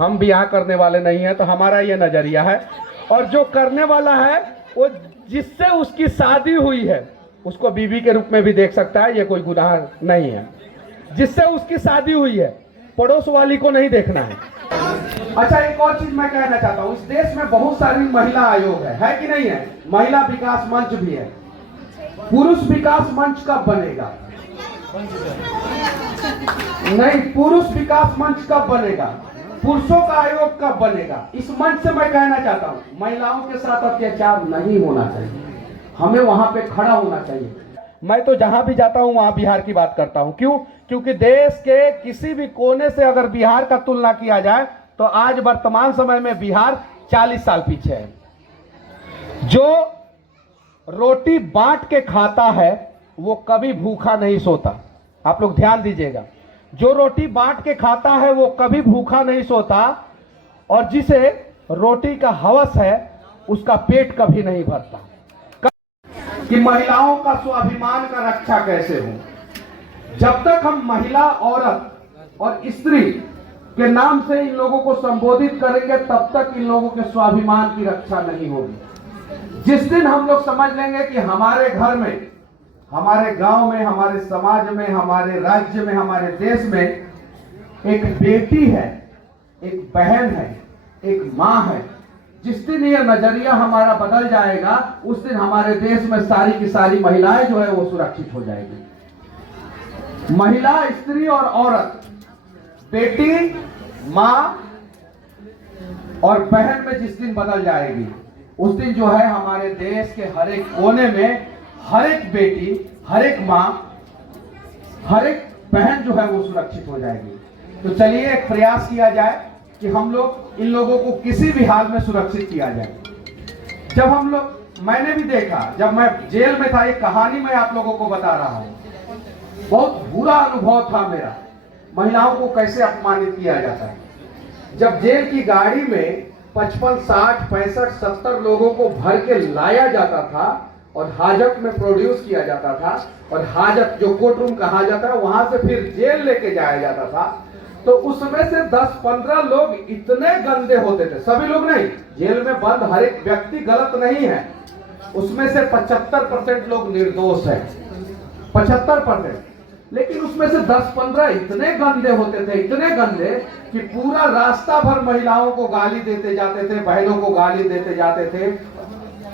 हम ब्याह करने वाले नहीं हैं, तो हमारा ये नजरिया है। और जो करने वाला है वो जिससे उसकी शादी हुई है उसको बीवी के रूप में भी देख सकता है, ये कोई गुनाह नहीं है। जिससे उसकी शादी हुई है, पड़ोस वाली को नहीं देखना है। अच्छा, एक और चीज मैं कहना चाहता हूँ, इस देश में बहुत सारी महिला आयोग है कि नहीं है? महिला विकास मंच भी है। पुरुष विकास मंच कब बनेगा? नहीं, पुरुष विकास मंच कब बनेगा? पुरुषों का आयोग कब बनेगा? इस मंच से मैं कहना चाहता हूँ, महिलाओं के साथ अत्याचार नहीं होना चाहिए, हमें वहां पे खड़ा होना चाहिए। मैं तो जहां भी जाता हूं वहां बिहार की बात करता हूं। क्यों? क्योंकि देश के किसी भी कोने से अगर बिहार का तुलना किया जाए तो आज वर्तमान समय में बिहार 40 साल पीछे है। जो रोटी बांट के खाता है वो कभी भूखा नहीं सोता। आप लोग ध्यान दीजिएगा, जो रोटी बांट के खाता है वो कभी भूखा नहीं सोता, और जिसे रोटी का हवस है उसका पेट कभी नहीं भरता। कि महिलाओं का स्वाभिमान का रक्षा कैसे हो? जब तक हम महिला, औरत और स्त्री के नाम से इन लोगों को संबोधित करेंगे तब तक इन लोगों के स्वाभिमान की रक्षा नहीं होगी। जिस दिन हम लोग समझ लेंगे कि हमारे घर में, हमारे गांव में, हमारे समाज में, हमारे राज्य में, हमारे देश में एक बेटी है, एक बहन है, एक मां है, जिस दिन ये नजरिया हमारा बदल जाएगा उस दिन हमारे देश में सारी की सारी महिलाएं जो है वो सुरक्षित हो जाएगी। महिला, स्त्री और औरत, बेटी, मां और बहन में जिस दिन बदल जाएगी उस दिन जो है हमारे देश के हर एक कोने में हर एक बेटी, हर एक मां, हर एक बहन जो है वो सुरक्षित हो जाएगी। तो चलिए एक प्रयास किया जाए कि हम लोग इन लोगों को किसी भी हाल में सुरक्षित किया जाए। जब हम लोग, मैंने भी देखा, जब मैं जेल में था, एक कहानी मैं आप लोगों को बता रहा हूं, बहुत बुरा अनुभव था मेरा, महिलाओं को कैसे अपमानित किया जाता है। जब जेल की गाड़ी में 55, 60, 65, 70 लोगों को भर के लाया जाता था और हाजत में प्रोड्यूस किया जाता था, और हाजत जो कोर्ट रूम कहा जाता है वहां से फिर जेल लेके जाया जाता था, तो उसमें से 10-15 लोग इतने गंदे होते थे। सभी लोग नहीं, जेल में बंद हर एक व्यक्ति गलत नहीं है, उसमें से 75% लोग निर्दोष है, 75%। लेकिन उसमें से 10-15 इतने गंदे होते थे, इतने गंदे कि पूरा रास्ता भर महिलाओं को गाली देते जाते थे, बहनों को गाली देते जाते थे,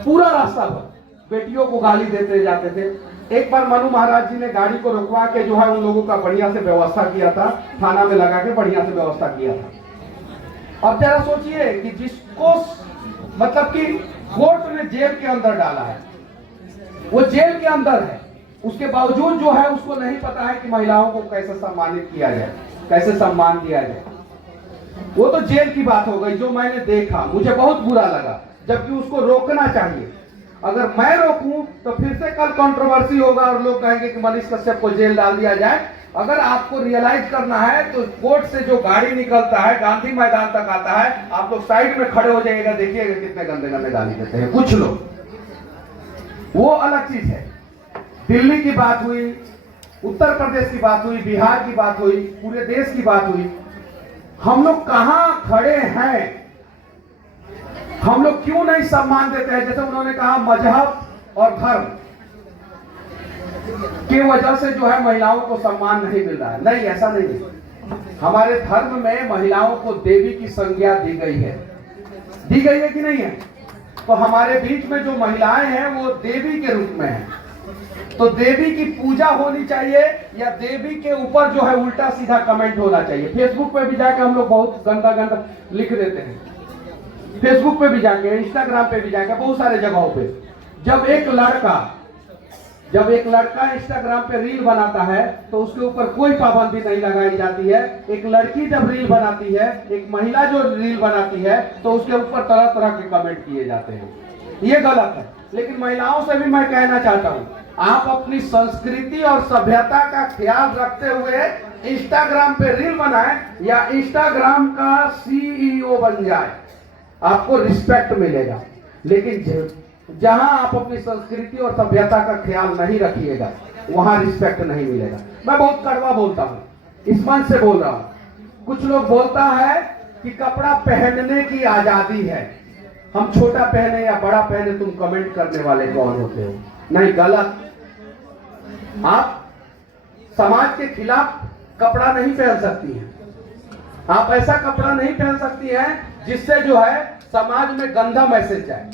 पूरा रास्ता भर बेटियों को गाली देते जाते थे। एक बार मनु महाराज जी ने गाड़ी को रुकवा के जो है उन लोगों का बढ़िया से व्यवस्था किया था, थाना में लगा के बढ़िया से व्यवस्था किया था। अब जरा सोचिए कि जिसको मतलब कि कोर्ट ने जेल के अंदर डाला है, वो जेल के अंदर है, उसके बावजूद जो है उसको नहीं पता है कि महिलाओं को कैसे सम्मानित किया जाए, कैसे सम्मान दिया जाए। वो तो जेल की बात हो गई, जो मैंने देखा मुझे बहुत बुरा लगा, जबकि उसको रोकना चाहिए। अगर मैं रोकूं तो फिर से कल कंट्रोवर्सी होगा और लोग कहेंगे कि मनीष कश्यप को जेल डाल दिया जाए। अगर आपको रियलाइज करना है तो कोर्ट से जो गाड़ी निकलता है गांधी मैदान तक आता है, आप लोग साइड में खड़े हो जाइएगा, देखिएगा कितने गंदे गंदे गाली देते हैं कुछ लोग। वो अलग चीज है। दिल्ली की बात हुई, उत्तर प्रदेश की बात हुई, बिहार की बात हुई, पूरे देश की बात हुई। हम लोग कहां खड़े हैं? हम लोग क्यों नहीं सम्मान देते हैं? जैसे उन्होंने कहा मजहब और धर्म की वजह से जो है महिलाओं को सम्मान नहीं मिल रहा है। नहीं, ऐसा नहीं है। हमारे धर्म में महिलाओं को देवी की संज्ञा दी गई है, दी गई है कि नहीं है? तो हमारे बीच में जो महिलाएं हैं वो देवी के रूप में हैं, तो देवी की पूजा होनी चाहिए या देवी के ऊपर जो है उल्टा सीधा कमेंट होना चाहिए। फेसबुक पे भी जाके हम लोग बहुत गंदा गंदा लिख देते हैं, फेसबुक पे भी जाके, इंस्टाग्राम पे भी जाके, बहुत सारे जगहों पे। जब एक लड़का इंस्टाग्राम पे रील बनाता है तो उसके ऊपर कोई पाबंदी नहीं लगाई जाती है। एक लड़की जब रील बनाती है, एक महिला जो रील बनाती है, तो उसके ऊपर तरह तरह के कमेंट किए जाते हैं। ये गलत है। लेकिन महिलाओं से भी मैं कहना चाहता हूं, आप अपनी संस्कृति और सभ्यता का ख्याल रखते हुए इंस्टाग्राम पे रील बनाएं या इंस्टाग्राम का CEO बन जाए, आपको रिस्पेक्ट मिलेगा। लेकिन जहां आप अपनी संस्कृति और सभ्यता का ख्याल नहीं रखिएगा वहां रिस्पेक्ट नहीं मिलेगा। मैं बहुत कड़वा बोलता हूं, इस मन से बोल रहा हूं। कुछ लोग बोलता है कि कपड़ा पहनने की आजादी है, हम छोटा पहने या बड़ा पहने, तुम कमेंट करने वाले कौन होते हो? नहीं, गलत। आप समाज के खिलाफ कपड़ा नहीं पहन सकती हैं। आप ऐसा कपड़ा नहीं पहन सकती हैं जिससे जो है समाज में गंदा मैसेज जाए।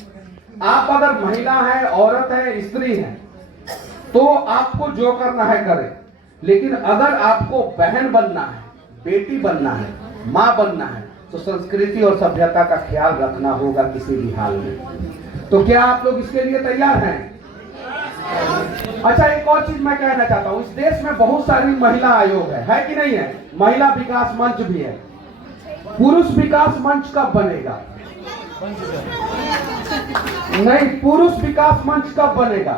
आप अगर महिला है, औरत है, स्त्री है, तो आपको जो करना है करें। लेकिन अगर आपको बहन बनना है, बेटी बनना है, माँ बनना है, तो संस्कृति और सभ्यता का ख्याल रखना होगा किसी भी हाल में। तो क्या आप लोग इसके लिए तैयार हैं? अच्छा, एक और चीज मैं कहना चाहता हूं, इस देश में बहुत सारी महिला आयोग है कि नहीं है? महिला विकास मंच भी है। पुरुष विकास मंच कब बनेगा? नहीं, पुरुष विकास मंच कब बनेगा?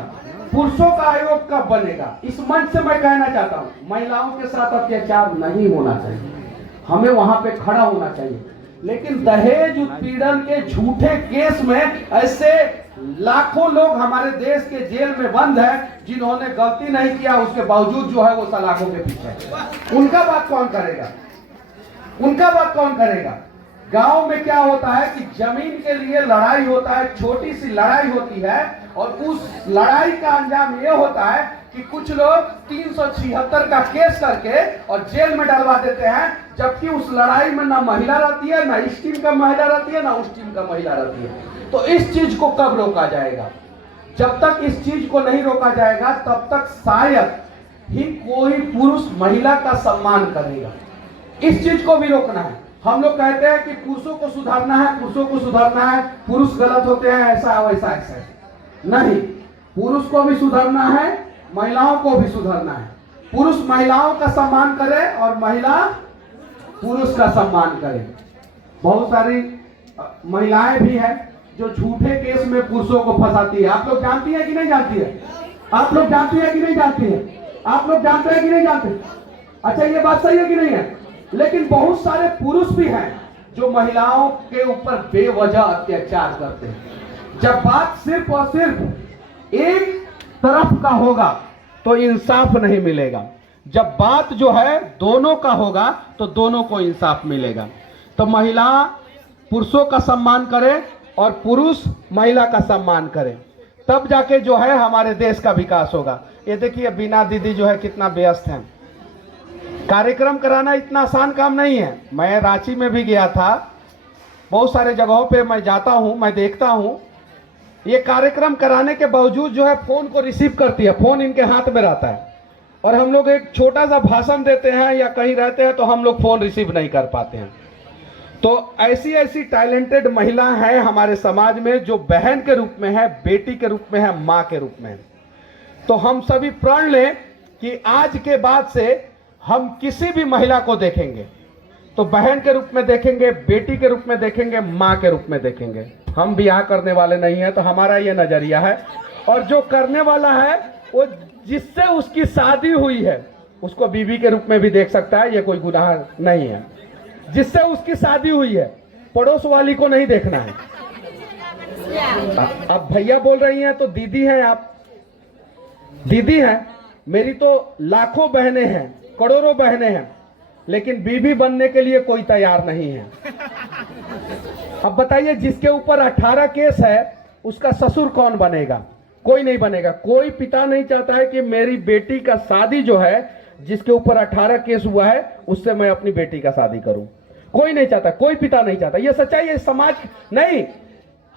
पुरुषों का आयोग कब बनेगा? इस मंच से मैं कहना चाहता हूं, महिलाओं के साथ अत्याचार नहीं होना चाहिए, हमें वहां पे खड़ा होना चाहिए। लेकिन दहेज उत्पीड़न के झूठे केस में ऐसे लाखों लोग हमारे देश के जेल में बंद हैं जिन्होंने गलती नहीं किया, उसके बावजूद जो है वो सलाखों के पीछे। उनका बात कौन करेगा? उनका बात कौन करेगा? गांव में क्या होता है कि जमीन के लिए लड़ाई होता है, छोटी सी लड़ाई होती है, और उस लड़ाई का अंजाम ये होता है कि कुछ लोग 376 का केस करके और जेल में डलवा देते हैं, जबकि उस लड़ाई में ना महिला रहती है, ना इस टीम का महिला रहती है, ना उस टीम का महिला रहती है। तो इस चीज को कब रोका जाएगा? जब तक इस चीज को नहीं रोका जाएगा तब तक शायद ही कोई पुरुष महिला का सम्मान करेगा। इस चीज को भी रोकना है। हम लोग कहते हैं कि पुरुषों को सुधारना है, पुरुषों को सुधारना है, पुरुष गलत होते हैं, ऐसा वैसा ऐसा। नहीं, पुरुष को भी सुधारना है, महिलाओं को भी सुधारना है। पुरुष महिलाओं का सम्मान करे और महिला पुरुष का सम्मान करे। बहुत सारी महिलाएं भी हैं जो झूठे केस में पुरुषों को फंसाती है। आप लोग जानती है कि नहीं जानती है? आप लोग जानती है कि नहीं जानती है? आप लोग जानते हैं कि नहीं जानते? अच्छा, ये बात सही है कि नहीं है? लेकिन बहुत सारे पुरुष भी हैं जो महिलाओं के ऊपर बेवजह अत्याचार करते हैं। जब बात सिर्फ और सिर्फ एक तरफ का होगा तो इंसाफ नहीं मिलेगा। जब बात जो है दोनों का होगा तो दोनों को इंसाफ मिलेगा। तो महिला पुरुषों का सम्मान करे और पुरुष महिला का सम्मान करे, तब जाके जो है हमारे देश का विकास होगा। ये देखिए, बीना दीदी जो है कितना व्यस्त है। कार्यक्रम कराना इतना आसान काम नहीं है। मैं रांची में भी गया था, बहुत सारे जगहों पे मैं जाता हूं, मैं देखता हूं, ये कार्यक्रम कराने के बावजूद जो है फोन को रिसीव करती है, फोन इनके हाथ में रहता है, और हम लोग एक छोटा सा भाषण देते हैं या कहीं रहते हैं तो हम लोग फोन रिसीव नहीं कर पाते हैं। तो ऐसी ऐसी टैलेंटेड महिला है हमारे समाज में जो बहन के रूप में है, बेटी के रूप में है, माँ के रूप में है। तो हम सभी प्रण लें कि आज के बाद से हम किसी भी महिला को देखेंगे तो बहन के रूप में देखेंगे, बेटी के रूप में देखेंगे, माँ के रूप में देखेंगे। हम ब्याह करने वाले नहीं हैं, तो हमारा ये नजरिया है। और जो करने वाला है वो जिससे उसकी शादी हुई है उसको बीवी के रूप में भी देख सकता है, ये कोई गुनाह नहीं है। जिससे उसकी शादी हुई है, पड़ोस वाली को नहीं देखना है। अब भैया बोल रही हैं तो दीदी हैं, आप दीदी हैं। मेरी तो लाखों बहनें हैं, करोड़ों बहनें हैं, लेकिन बीवी बनने के लिए कोई तैयार नहीं है। अब बताइए, जिसके ऊपर 18 केस है उसका ससुर कौन बनेगा? कोई नहीं बनेगा। कोई पिता नहीं चाहता है कि मेरी बेटी का शादी जो है, जिसके ऊपर 18 केस हुआ है, उससे मैं अपनी बेटी का शादी करूं। कोई नहीं चाहता, कोई पिता नहीं चाहता। ये सच्चाई है। समाज नहीं,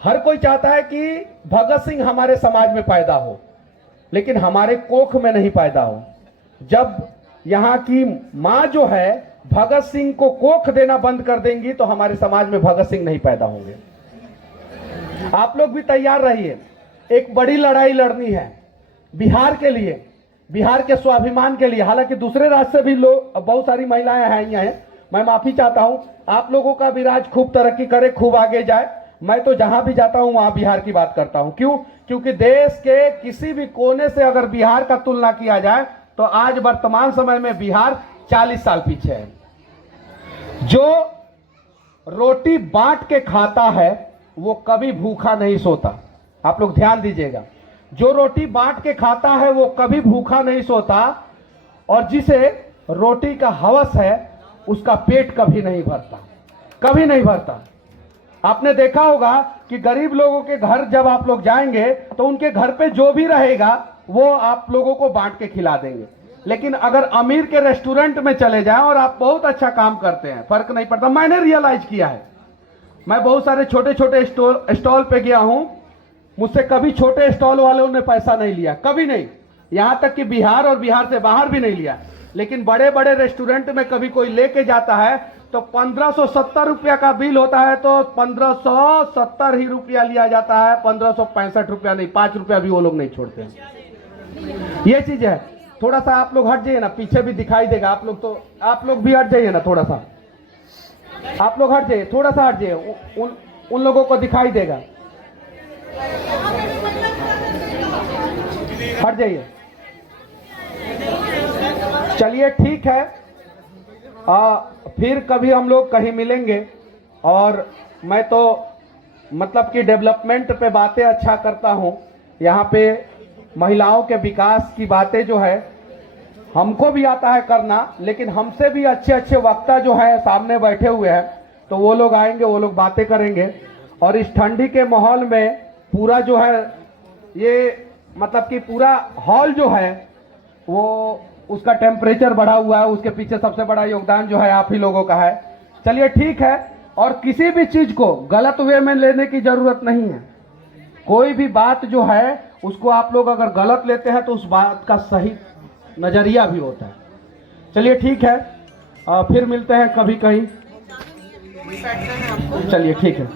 हर कोई चाहता है कि भगत सिंह हमारे समाज में पैदा हो, लेकिन हमारे कोख में नहीं पैदा हो। जब यहाँ की माँ जो है भगत सिंह को कोख देना बंद कर देंगी तो हमारे समाज में भगत सिंह नहीं पैदा होंगे। आप लोग भी तैयार रहिए। एक बड़ी लड़ाई लड़नी है बिहार के लिए, बिहार के स्वाभिमान के लिए। हालांकि दूसरे राज्य से भी लोग, बहुत सारी महिलाएं हैं यहाँ हैं, मैं माफी चाहता हूं। आप लोगों का भी राज्य खूब तरक्की करे, खूब आगे जाए। मैं तो जहां भी जाता हूं वहां बिहार की बात करता हूं। क्यों? क्योंकि देश के किसी भी कोने से अगर बिहार का तुलना किया जाए तो आज वर्तमान समय में बिहार 40 साल पीछे है। जो रोटी बांट के खाता है वो कभी भूखा नहीं सोता। आप लोग ध्यान दीजिएगा, जो रोटी बांट के खाता है वो कभी भूखा नहीं सोता, और जिसे रोटी का हवस है उसका पेट कभी नहीं भरता। कभी नहीं भरता। आपने देखा होगा कि गरीब लोगों के घर जब आप लोग जाएंगे तो उनके घर पे जो भी रहेगा वो आप लोगों को बांट के खिला देंगे। लेकिन अगर अमीर के रेस्टोरेंट में चले जाएं और आप बहुत अच्छा काम करते हैं, फर्क नहीं पड़ता। मैंने रियलाइज किया है, मैं बहुत सारे छोटे छोटे स्टॉल पे गया हूं, मुझसे कभी छोटे स्टॉल वालों ने पैसा नहीं लिया, कभी नहीं। यहां तक कि बिहार और बिहार से बाहर भी नहीं लिया। लेकिन बड़े बड़े रेस्टोरेंट में कभी कोई लेके जाता है तो 1570 रुपया का बिल होता है तो 1570 ही रुपया लिया जाता है, 1565 रुपया नहीं, 5 रुपया भी वो लोग नहीं छोड़ते हैं। ये चीज है। थोड़ा सा आप लोग हट जाइए ना, पीछे भी दिखाई देगा। आप लोग भी हट जाइए ना, थोड़ा सा आप लोग हट जाइए, थोड़ा सा हट जाइए, उन लोगों को दिखाई देगा। हट जाइए। चलिए ठीक है, फिर कभी हम लोग कहीं मिलेंगे। और मैं तो मतलब कि डेवलपमेंट पे बातें अच्छा करता हूं। यहाँ पे महिलाओं के विकास की बातें जो है हमको भी आता है करना, लेकिन हमसे भी अच्छे अच्छे वक्ता जो है सामने बैठे हुए हैं, तो वो लोग आएंगे, वो लोग बातें करेंगे। और इस ठंडी के माहौल में पूरा जो है ये मतलब कि पूरा हॉल जो है वो उसका टेम्परेचर बढ़ा हुआ है, उसके पीछे सबसे बड़ा योगदान जो है आप ही लोगों का है। चलिए ठीक है, और किसी भी चीज को गलत वे में लेने की जरूरत नहीं है। कोई भी बात जो है उसको आप लोग अगर गलत लेते हैं तो उस बात का सही नजरिया भी होता है। चलिए ठीक है, फिर मिलते हैं कभी कहीं। चलिए ठीक है।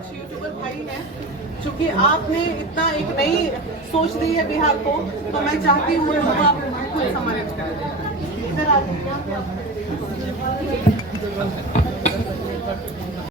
क्योंकि आपने इतना एक नई सोच दी है बिहार को, तो मैं चाहती हूँ आप कुछ सम्मानित करें। इधर आ